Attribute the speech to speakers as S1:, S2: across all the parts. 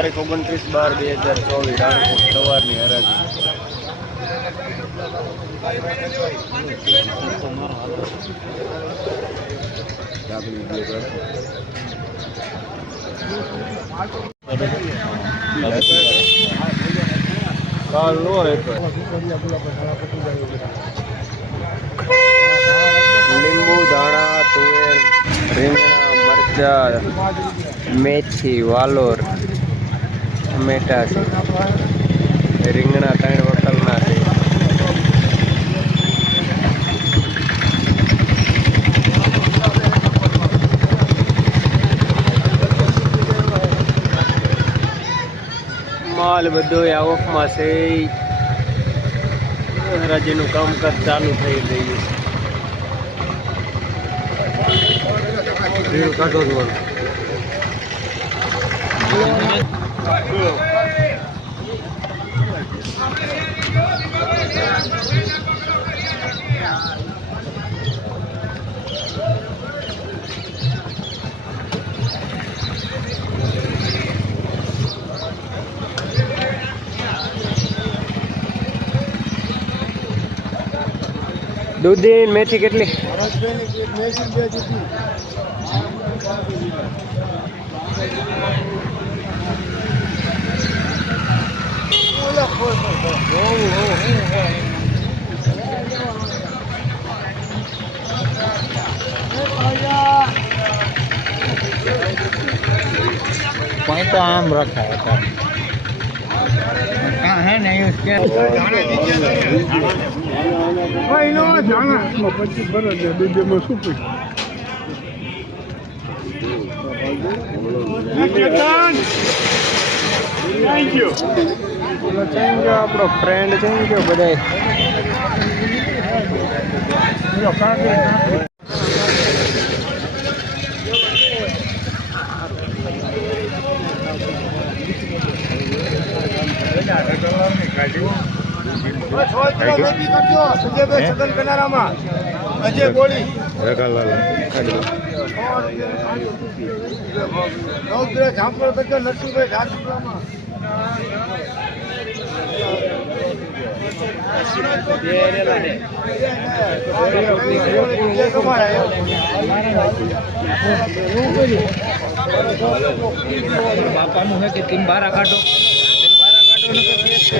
S1: તારીખ ઓગણત્રીસ બાર બે હજાર ચોવીસ રાણપુર સવારની હરાજી. લીંબુ દાણા તુવેર, રીંગણા, મરચા, મેથી, વાલોર. ટમેટા છે. રીંગણા ત્રણ વકલના છે. માલ બધો આવકમાં છે. હરાજીનું કામકાજ ચાલુ થઈ રહ્યું છે. કાઢો દૂધી ને મેથી કેટલી
S2: આમ રખાય હતા. હે ને
S3: પચીસ બરોબર દૂધમાં શું પૂછ્યું
S1: આપણો ફ્રેન્ડ ચઈ ગયો
S3: અજય ગોળી નવગ્રહ ઝાંપડ તકે નરસિંહભાઈ રાજપુરામાં
S2: બાપાનું હે કે તીન બારા કાઢો. ને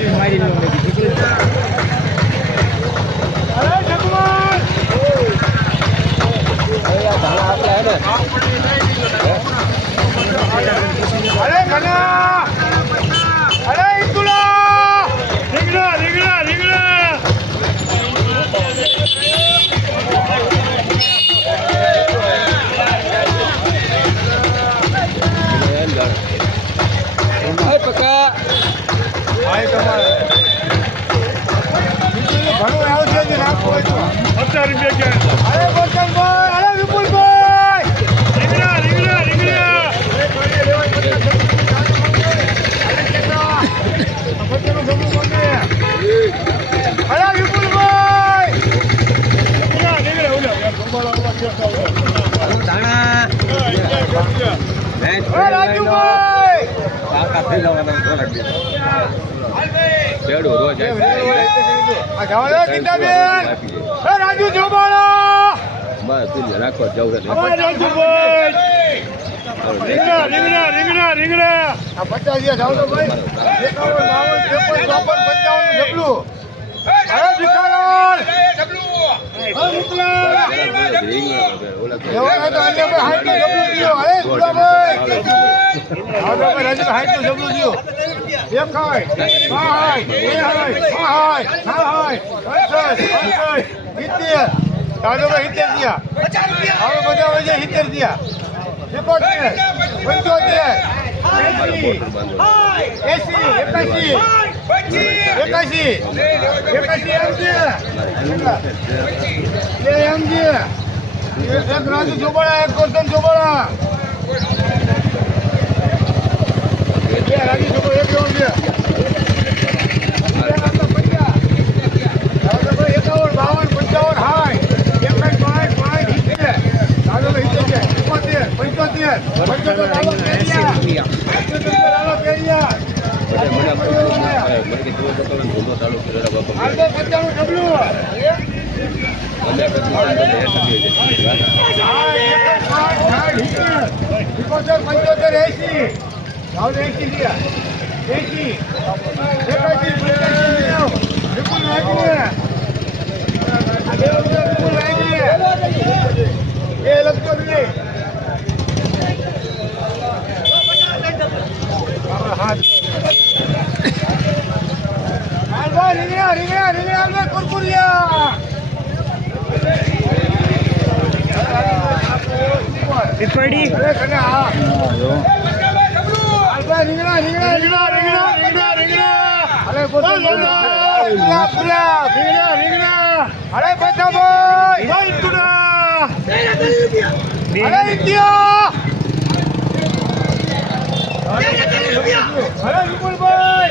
S3: ગીતાબેન રાજુ જોબાળા
S2: બસ તું રાખો જવું
S3: રીંગણા રીંગણા રીંગણા રીંગણા આ પચાસ જાવ તો ભાઈ એકાવન બાવન ત્રેપન ચોપન પંચાવન જબલું સિત્તેર. થયા. એંસી, એંસી, એકાશી, એકાશી, એમજી. એમજી. એક રાજુ ચોબાળા, એક ગોરધન ચોબાળા. બે રાજુ ચોબાળા, એક એવન બે. પંચોતેર પંચોતેર, પંચોતેર, લાલો કેરિયા. પંચોતેર, લાલો કેરિયા. એટલે મને ખૂબ મને કે જુઓ તો તમે ધૂંધો ચાલુ કર્યો બાપા અમે પછી એ લખતો નહીં અરે બચાભાઈ. જય ઇન્દુરા. અરે ઇન્ડિયા. અરે વિપુલભાઈ.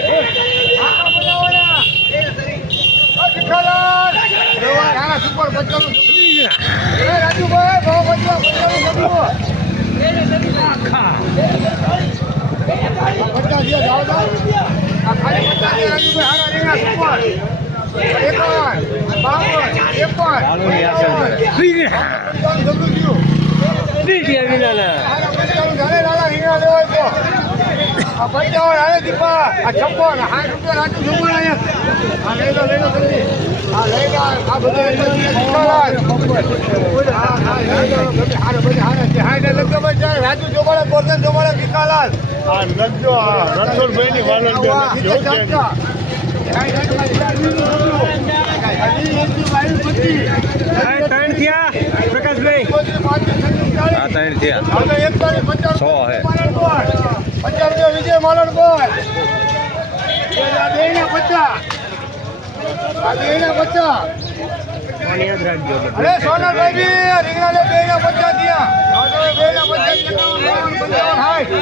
S3: સુપર બચ્ચાનું હારે દીપા. આ છપ્પન સાઠ રૂપિયા રાજુ છપ્પન અહીંયા. આ લઈ લો. છે રાજુ જોવાળા ગોરધન જોવાળા ભીખાલાલ
S4: આ લખજો આ બે
S3: હજી એંશી, બાવીસ, પચીસ.
S2: ત્રણ થયા પ્રકાશભાઈ.
S1: આ ત્રણ થયા સો હે.
S3: માલણકોટ. વિજય માલણકોટ. એ બચ્ચા પચાસ. આ બેયના પચાસ.
S2: યાદ રાખજો
S3: અરે સોનલભાઈ બી રીંગણા લે બેયના પચાસ થયા. સોનલભાઈ બેયના પચાસ, પંચાવન, સાઠ.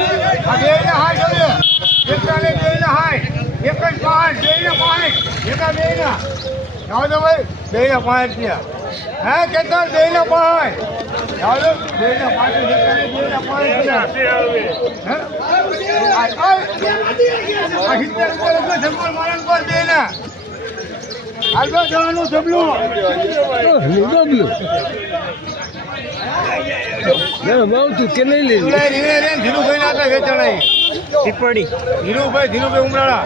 S3: આ બેયના સાઠ હવે. એકતા લે બેયના સાઠ. એક જ પાંચ, બેયના પાંચ. એકા બેયના. રાવણભાઈ, બેયના પાંચ થયા. હે કેતન બેયના પાંચ. રાવણ, બેયના પાંચ, એકતા લે બેયના પાંચ. હે? આ- રૂપિયા લખો, જમવાનું મારણ પર બેયના. હાલવા જવાનું જબલું. ધીરુભાઈ રીંગણે રે ધીરુભાઈ ના હતા વેચાણા
S2: પીપળી
S3: ધીરુભાઈ ધીરુભાઈ ઉમરાળા.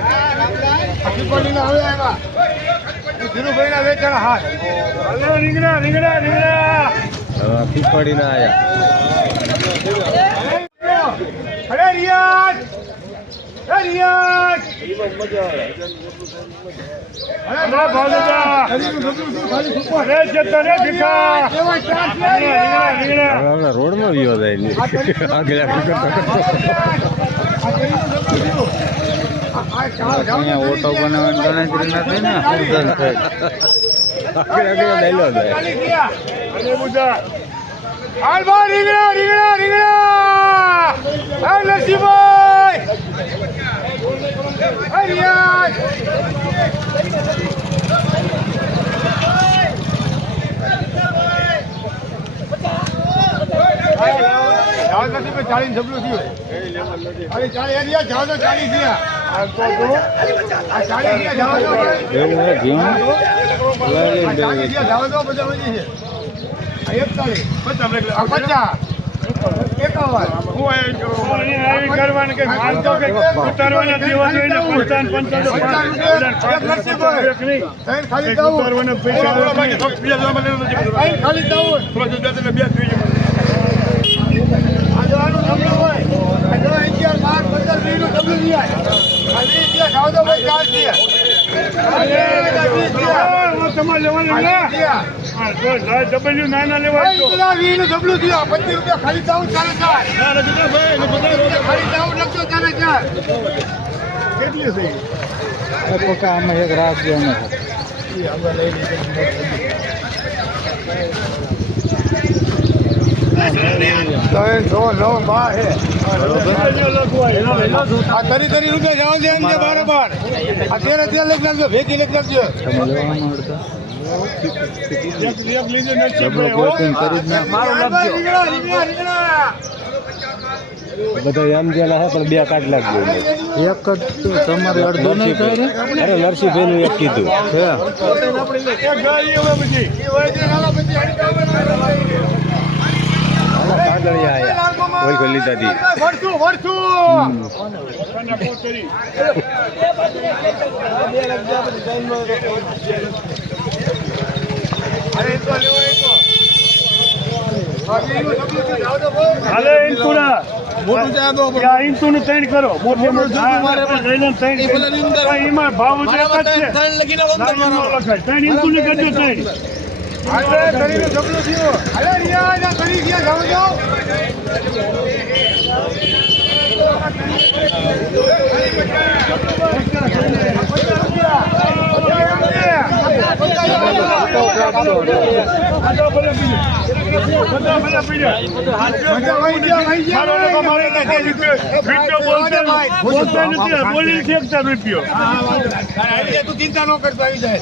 S3: આખી ના હવે આવ્યા. ધીરુભાઈ ના વેચાણા હાથ. રીંગણા રીંગણા રીંગણા.
S1: પીપળી ના આયા.
S3: અરે રિયાજ
S1: રોડમાં આગળ
S3: અહીંયા ઓટો બનાવવાની ગણતરી નથી ને
S1: આગળ ડાયલો જાય
S3: હાલ ભાઈ રીંગણા રીંગણા રીંગણા! હાલ નરસિંહભાઈ! હાલ રિયાજ જાવ નથી ચાલીસ જબલું થયું. અરે ચાલી એરિયા જાવ તો ચાલીસ થયા ચાલીસ
S1: એવું હે જીવન?
S3: આ ચાલીસ એકતાલીસ પચાસ એકાવન.
S4: કરવાનું કે કે ઉતારવાના પંચાવન પંચાવન
S3: ખાલી
S4: ઉતારવાના પૈસા
S3: હોય. અગિયાર બાર પંદર તો ભાઈ ચાર વીસ
S4: તમારે લેવાનું ડબલ્યુ નાના લેવા
S3: ભાઈ, પેલા વીસનું જમલું થયું. પચીસ રૂપિયા ખાલી દઉં ચાલે ચાર ખાલી દઉં લખજો ચાલે ચાર
S4: કેટલી થઈ
S3: સો નવ બાર હે. આ તરી તરી રૂપિયા જાવ દે એમ છે બારે બાર આ તેરે લખી લખ નાખજો ભેગી લખી નાખજો. રીંગણા
S1: બધા એમ હે પણ બે કાઢ લાગ્યું
S2: એક જ તમારે અડધો નહીં ને
S1: અરે નરસિંહભાઈ નું એક કીધું કોઈ કોઈ લીધા દી
S3: અરે તો લેવો એ તો બાકી એનું સગલું છે, જાઓ તો ભાઈ.
S4: હાલે ઇન્તુના
S3: મોટું તો
S4: ત્યાં ઇન્ટુનું ત્રણ કરો. મોટું મોટું. ત્રણ ત્રણ એમાં ભાવ છે. એક જ છે ના, એમાં લખાય. ત્રણ ઇન્તુને કરજો ત્રણ
S3: હાલે કરીને સગલું થયો. હાલે રિયા આ કરી ગયા, જાઓ, જાઓ.
S4: બધા ભલે
S3: ચિંતા ન કરતો આવી જાય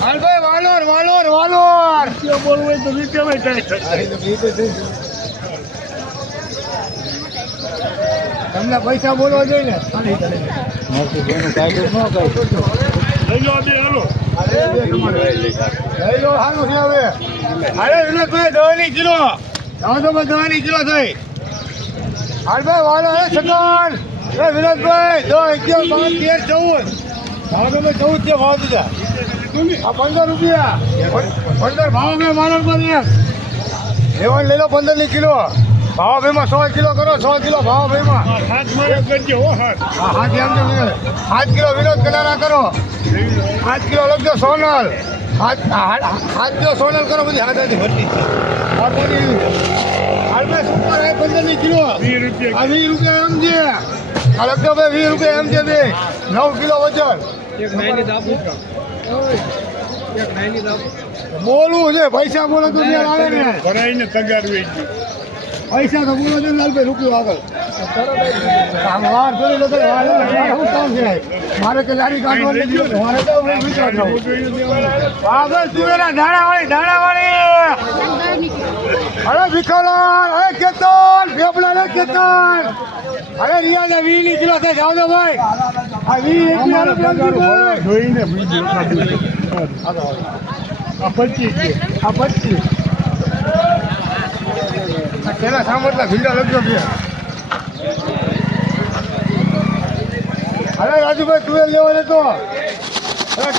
S3: હાલે ભાઈ વાલોર વાલોર વાલોર.
S4: રૂપિયો બોલવું તો થાય
S3: તમને પૈસા બોલવા જોઈએ ને?
S2: નરસિંહભાઈનું કાયદો ન કાંઈ
S4: લઈ લો બે હાલો.
S3: લઈ લો સારું છે હવે. અરે વિનોદભાઈ દવાની કિલો. દવાની કિલો થઈ. હાલ ભાઈ વાલો હે સગન એ વિનોદભાઈ દો અગિયાર બાર તેર ચૌદ. તો ચૌદ છે ભાવ દીધા. આ પંદર રૂપિયા. પંદર ભાવ મેં માનવ પર એક લઈ લો પંદરની કિલો. ભાવ ભાઈમાં સો કિલો કરો સો કિલો ભાવ ભાઈમાં
S4: હાથ હાથ.
S3: હાથ? પાંચ કિલો વિરોધ કડારા કરો. પાંચ કિલો લખજો સોનલ. હાથ કિલો સોનલ કરો બધી હાથાથી ભરતી છે. આ હાલમાં સુપર હે પંદરની કિલો
S4: રૂપિયા
S3: વીસ રૂપિયા એમ છે. આ લખજો ભાઈ વીસ રૂપિયા એમ છે બે નવ કિલો વજન. બોલવું છે. પૈસા બોલો તો આવે ને.
S4: ભરાઈને તગાર વેચી
S3: પૈસા તો બોલો છે લાલભાઈ રૂપિયો આગળ. મારે છે? કે લારી કાઢવાની. મારે તો. આગળ તુવેરા ધાણાવાળી ધાણાવાળી. અરે ભીખાલાલ અરે કેતન ફેફડા રે કેતન. અરે રિયાને વી ની કિલો થાય જાવ તો ભાઈ. આ વી એક.
S4: જોઈને આ પચીસ
S3: આ પચીસ. પેલા સાંભળતા ભીંડા લગજો બે અરે રાજુભાઈ તુવેર લેવાનો તો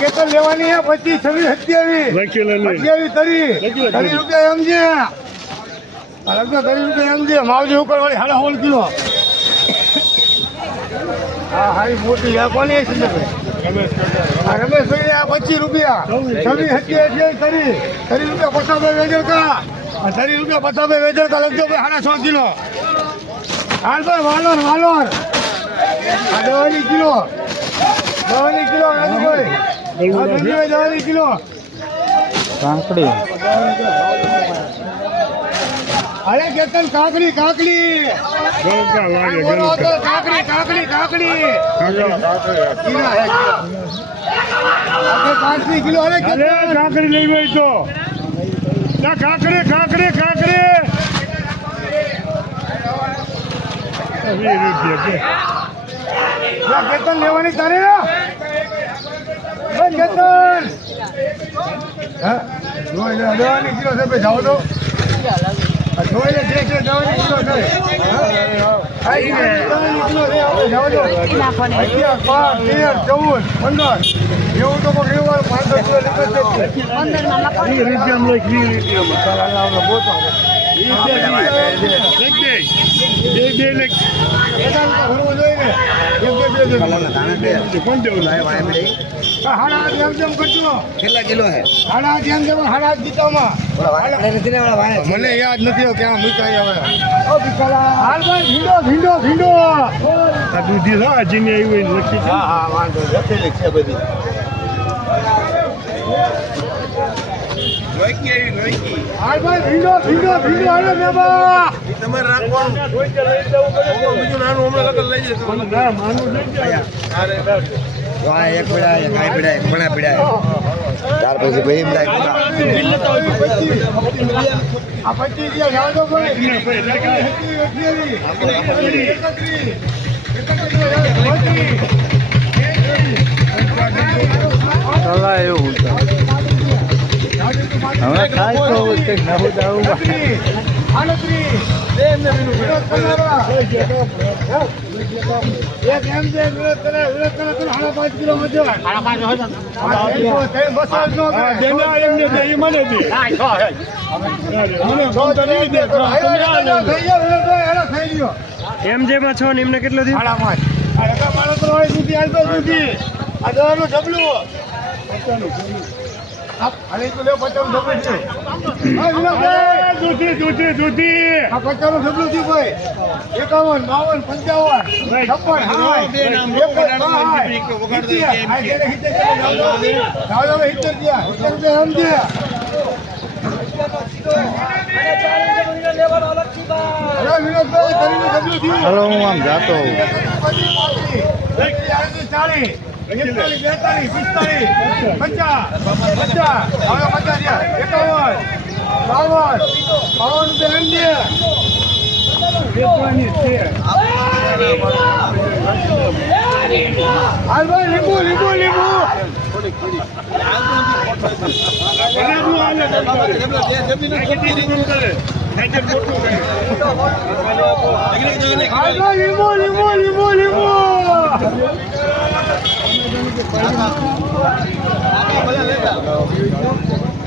S3: કેતન લેવાની હે પચીસ છવ્વીસ સત્યાવીસ.
S4: લખેલા
S3: તરી તરી રૂપિયા એમ છે. લગ્ન તરી રૂપિયા એમ છે. માવજી ઉકળવાળી સાડા સોળ કિલો. હા હારી મોટી આ કોની છે રમેશભાઈ આ પચીસ રૂપિયા. છવ્વીસ સત્યાવીસ તરી તરી રૂપિયા પચાસભાઈ વેજરકા આ તરી રૂપિયા પચાસભાઈ વેજરકા લખજો ભાઈ સાડા છ કિલો. હાલ ભાઈ વાલોર વાલોર. આ દવાની કિલો. દવાની કિલો રાજુભાઈ દવાની કિલો.
S2: કાંકડી.
S3: અરે કેતન કાકડી કાકડી. કાકડી કાકડી કાકડી.
S4: કાકા
S3: કિલો અરે
S4: કાકડી લઈ ગઈ તો. ના કાંકરે કાંકરે કાકડી વીસ રૂપિયા
S3: કેતન લેવાની તારે કેતન. હા? જોઈ લે દવાની કિલો છે જાઓ તો. જોઈ લે જે છે દવાની કિલો છે. ચૌદ પંદર. એવું તો લીધો જ છે
S4: વીસ રૂપિયામાં લઈ
S3: હાડા આઠ મને યાદ નથી ક્યાં મૂકાય હવે. ભીંડો ભીંડો ભીંડો
S4: દૂધી હા જેની આવી હોય લખી
S1: હા હા, વાંધો લખેલી છે બધી.
S3: હાલ ભાઈ ભીંડો ભીંડો ભીંડો હાલો મેબા
S1: તમારે રાખવાનું. બીજું નાનું હમણાં લગન લઈ જશે
S4: ના માનું નહીં
S3: એક પીડા એક આઈ ત્યાર પછી ભાઈ એમ આ ગયા ભાઈ.
S4: લડકા.
S1: કલા એવું છે હવે તો નવું જ આવું
S4: હા, જેના એમને દે, ઈ મને દે. અરે, મને ફોન તો નહીં દે, તમે આ લેજો.
S2: એમ જેમાં છો ને એમને કેટલો થયું
S4: દૂધી, દૂધી.
S3: એકાવન બાવન પંચાવન
S4: ભાઈ,
S3: છપ્પન.
S1: ચલો હું આમ જાતો
S3: ચાલીસ, એકતાલીસ, બેતાલીસ, પિસ્તાલીસ, પચાસ, પચાસ, લીંબુ, લીંબુ, લીંબુ.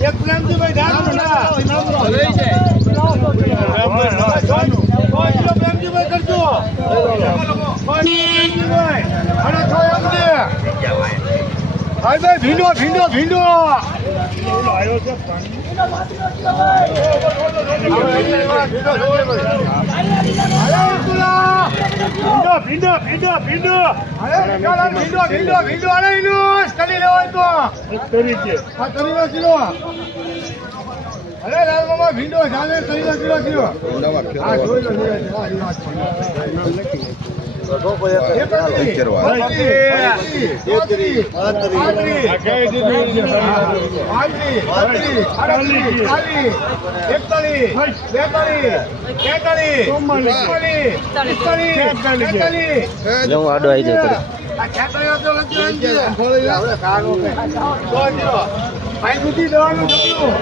S3: એક પ્રેમજીભાઈ પ્રેમજીભાઈ કરજો. ભાઈ ભીંડો ભીંડો ભીંડો
S4: આવ્યો છે ભીંડો ભીંડો ભીંડો ભીંડો
S3: ભીંડો ભીંડો ભીંડો અરે કરી આ લાલ મામા ભીંડો ચાલે કિલો કિલો હા જોઈ લો જોઈ લો.
S1: હું આડો આવી જાય
S3: આ ખેતરિયા તો લગી લગી. સો કિલો. ભાઈ સુધી દવાનું જમલું.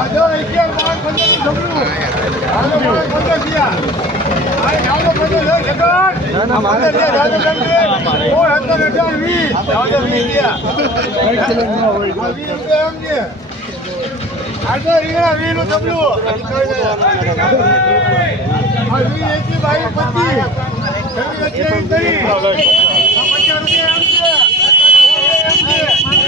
S3: આ જો અગિયાર, બાર, પંદરનું જમલું. હાલો, બાર, પંદર થયા. આ હાલો, પંદર લો, જગન. પંદર થયા, અઢાર, વીસ. વીસ થયા.
S4: કઈ કિલો ન હોય
S3: આ વીસ રૂપિયા સમજે. આ તો રીંગણા વીસનું જમલું. આ વીસ, એકવીસ, પચીસ. છવ્વીસ,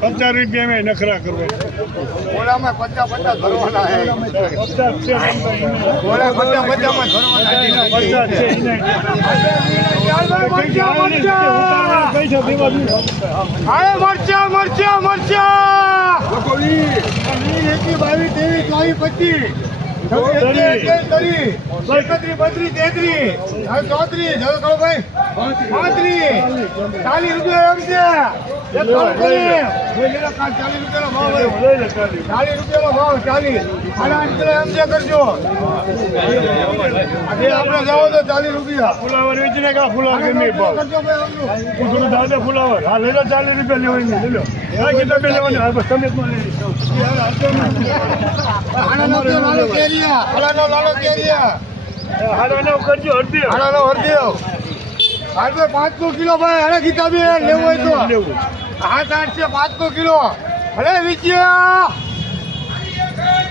S3: પચાસ રૂપિયા
S4: મેં નખરા કરવા
S3: ઓલામાં પચાસ પચાસ ભરવાના
S4: પચાસ છે
S3: ઓલા પચાસ પચાસમાં ભરવાના
S4: પચાસ છે
S3: મરચા, મરચા. મરચા! એકવીસ, બાવીસ, ત્રેવીસ, ચોવીસ, પચીસ. ચાલીસ રૂપિયા એમ છે. ચાલીસ રૂપિયાનો ભાવ ચાલીસ. રૂપિયાનો ભાવ ચાલીસ. અને આઠ એમ જે કરજો. આપણે જાઓ તો ચાલીસ રૂપિયા.
S4: ફુલાવર વેચી કા ફુલાવર ગમે ભાવ?
S3: કરજો
S4: થોડું દાદા ફુલાવર. હા લઈ લો ચાલીસ રૂપિયા લેવાની લઈ લો. હા કે તમે લેવાની. હા બસ તમે માં લઈ લો.
S3: આણાનો તો લાલો કેરિયા
S4: હાલો ને
S3: પાંચસો કિલો ભાઈ અરે કિતાબી લેવું હોય તો.
S4: લેવું
S3: હાથ આઠ છે પાંચસો કિલો. અરે વિજયા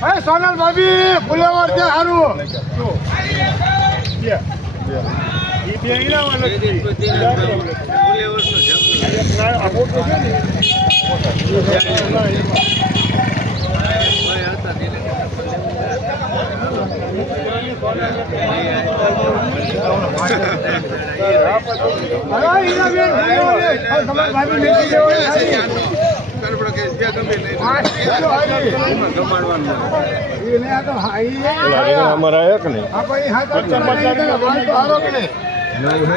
S3: અરે સોનલ ભાભી ફુલેવર છે સારું
S4: બે
S1: અમારા એક ને
S3: આ કોઈ હાથ આઠ કિલો નહીં કરે, માલ કે નહીં?
S1: કરી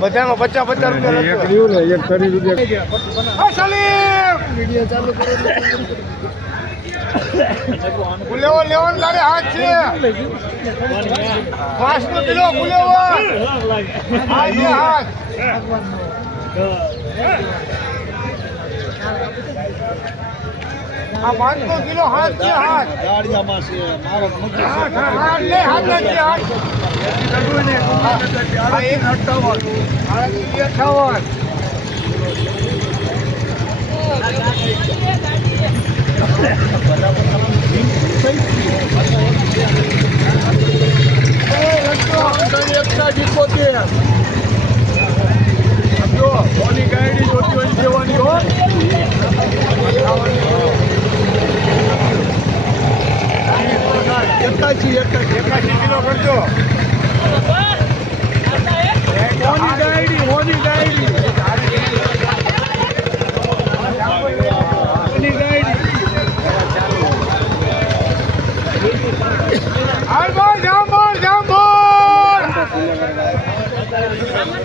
S3: બધામાં પચાસ પચાસ રૂપિયા
S1: એક. રહ્યું ને એક ત્રીસ રૂપિયા
S3: ફુલેવર લેવાનું તારે હાથ છે. પાંચસો કિલો ફુલેવર હાથ છે હાથ. આ પાંચસો કિલો હાથ છે હાથ. હાથ, હાથ લે, હાથ છે, હાથ. એક અઠ્ઠાવન આ એક અઠ્ઠાવન એકતા જીકોતેર
S4: જો ઓની ગાયડી જોતી હોય ને દેવાની હો
S3: એકાશી એકાશી એકાશી કિલો કરજો
S4: ઓની ગાડી ઓની ગાડી ઓની ગાડી
S3: હાલ બોલ જાંબોર જાંબોર અરે ઇલાભાઈ તમારે
S4: રેલોની ભાવમાં ના થાય. કપટ કપટ કરી દ્યો.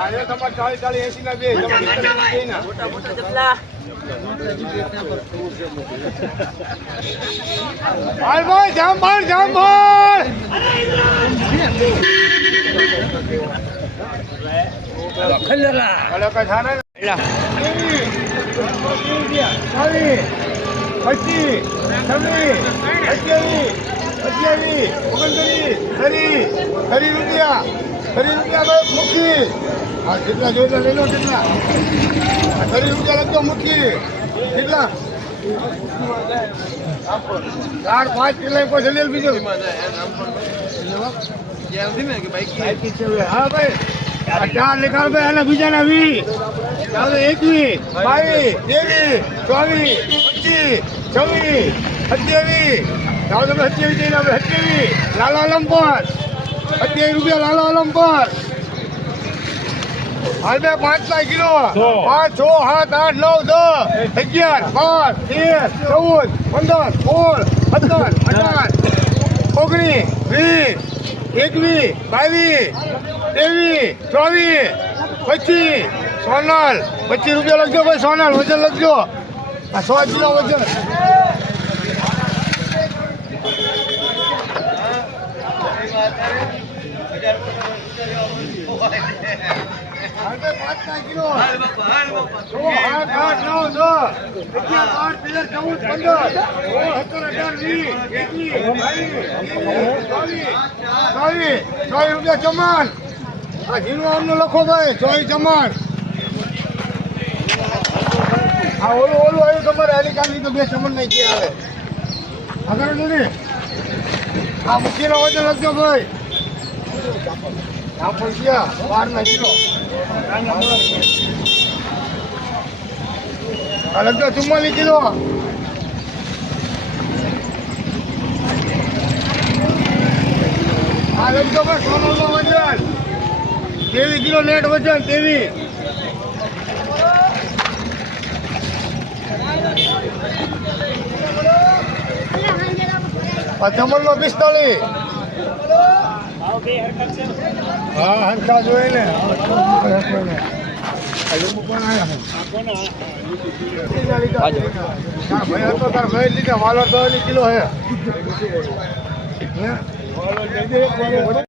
S3: ભાઈ અરે કઈ થાને ચાલીસ પચીસ છવ્વીસ અઠ્યાવીસ અઠ્યાવીસ ઓગણત્રીસ ત્રીસ ત્રીસ રૂપિયા ખરી રૂપિયા ભાઈ મૂકી હા કેટલા જોઈતા લઈ લો કેટલા? ત્રીસ રૂપિયા લખજો મૂકી કેટલા? ચાર, પાંચ કિલો કોઈ જલેલ બીજો. હા, ભાઈ. ચાર લેખાડ ભાઈ અને બીજાના વીસ. ચાલો, એકવીસ, બાવીસ, ત્રેવીસ, ચોવીસ, પચીસ, છવ્વીસ, સત્યાવીસ. તમે સત્યાવીસ જઈને આપણે સત્યાવીસ. લાલો આલમ પર સત્યાવીસ રૂપિયા લાલો પર હાલ પાંચ ના કિલો પાંચ છ સાત આઠ નવ દસ અગિયાર બાર તેર ચૌદ પંદર સોળ સત્તર અઢાર ઓગણીસ વીસ એકવીસ બાવીસ ત્રેવીસ ચોવીસ પચીસ સોનલ. પચીસ રૂપિયા લખજો ભાઈ સોનલ વજન લખજો. આ સો કિલો વજન. પાંચના ચમાન આ જીરો લખો ભાઈ ચોઈ ચમાન હા ઓલું ઓલું આવ્યું તમારે હાલી તો બે ચમન નહીં કે આવે આગળ ને આ મૂકીનો વજન લખજો ભાઈ ના આ લગભગ ચુમ્માલીસ કિલો. આ લગભગ બસ સોનલમાં વજન. તેવી કિલો નેટ વજન તેવી આ જમણનો પિસ્તાલીસ હા હરખા જોઈ ને કિલો હે?